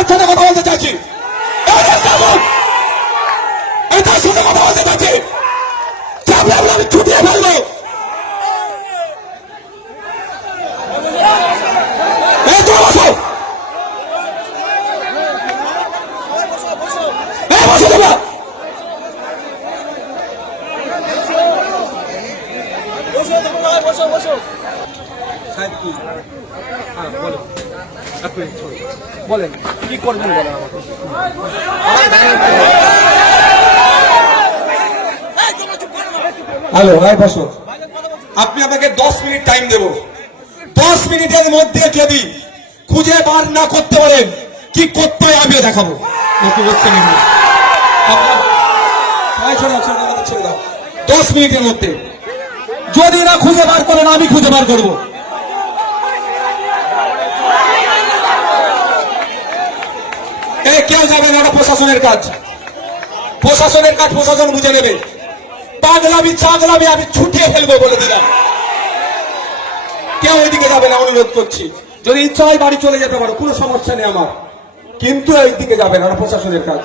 তার সাথে কথা বলতে চাইছি, আমি তার সাথে কথা বলতে চাইছি। চাপলে আমি ছুটিয়ে ফেলবো। বসো, বসো তোমরা। বলেন কি করবেন বলেন আমাকে। হ্যালো, ভাই বসো। আপনি আমাকে 10 মিনিট টাইম দেব। 10 মিনিটের মধ্যে যদি খুঁজে বার না করতে পারেন কি করতে হয় আমি দেখাবো। নাকি বলছেন 10 মিনিটের মধ্যে যদি না খুঁজে বার করেন আমি খুঁজে বার করবো। কেউ যাবে না, এটা প্রশাসনের কাজ। প্রশাসনের কাজ প্রশাসন বুঝে নেবে। পাগলামি চাগলামি আমি ছুটিয়ে ফেলবো বলে দিলাম। কেউ ওইদিকে যাবে না, অনুরোধ করছি। যদি ইচ্ছা হয় বাড়ি চলে যেতে পারো, কোনো সমস্যা নেই আমার, কিন্তু ওইদিকে যাবে না, প্রশাসনের কাজ।